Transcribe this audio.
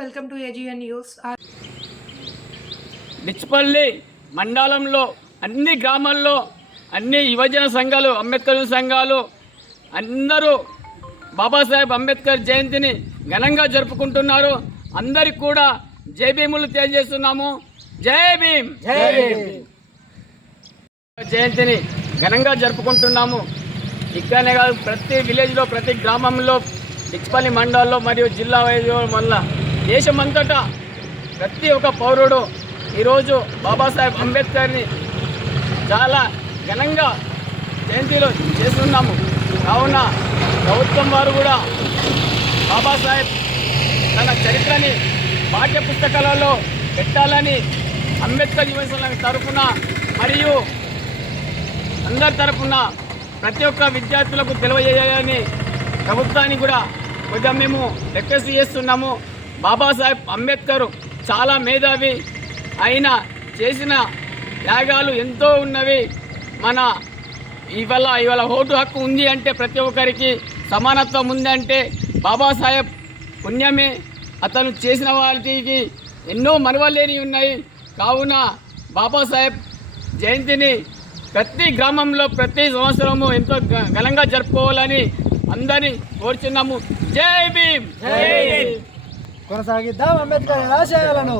Welcome to AGN news. Dichpalli మండలంలో అన్ని గ్రామాల్లో అన్ని యువజన సంఘాలు, అంబేద్కర్ సంఘాలు అందరూ బాబాసాహెబ్ అంబేద్కర్ జయంతిని ఘనంగా జరుపుకుంటున్నారు. అందరికి కూడా జై భీములు తెలియజేస్తున్నాము. జై భీమ్. జయంతిని ఘనంగా జరుపుకుంటున్నాము. ఇక్కడనే కాదు, ప్రతి విలేజ్లో, ప్రతి గ్రామంలో, డిచ్పల్లి మండలంలో మరియు జిల్లా వైద్య వల్ల దేశమంతటా ప్రతి ఒక్క పౌరుడు ఈరోజు బాబాసాహెబ్ అంబేద్కర్ని చాలా ఘనంగా జయంతిలో చేస్తున్నాము. కావున ప్రభుత్వం వారు కూడా బాబాసాహెబ్ తన చరిత్రని పాఠ్య పుస్తకాలలో పెట్టాలని అంబేద్కర్ యువజన తరఫున మరియు అందరి తరఫున ప్రతి ఒక్క విద్యార్థులకు తెలియజేయాలని ప్రభుత్వాన్ని కూడా కొద్దిగా మేము రిక్వెస్ట్ చేస్తున్నాము. బాబాసాహెబ్ అంబేద్కర్ చాలా మేధావి. ఆయన చేసిన త్యాగాలు ఎంతో ఉన్నవి. మన ఇవాళ ఓటు హక్కు ఉంది అంటే, ప్రతి ఒక్కరికి సమానత్వం ఉంది అంటే బాబాసాహెబ్ పుణ్యమే. అతను చేసిన వాటికి ఎన్నో మరవలేని ఉన్నాయి. కావున బాబాసాహెబ్ జయంతిని ప్రతి గ్రామంలో ప్రతి సంవత్సరము ఎంతో ఘనంగా జరుపుకోవాలని అందరినీ కోరుచున్నాము. జై భీమ్. కొనసాగిద్దాం అంబేద్కర్ ఆశయాలను.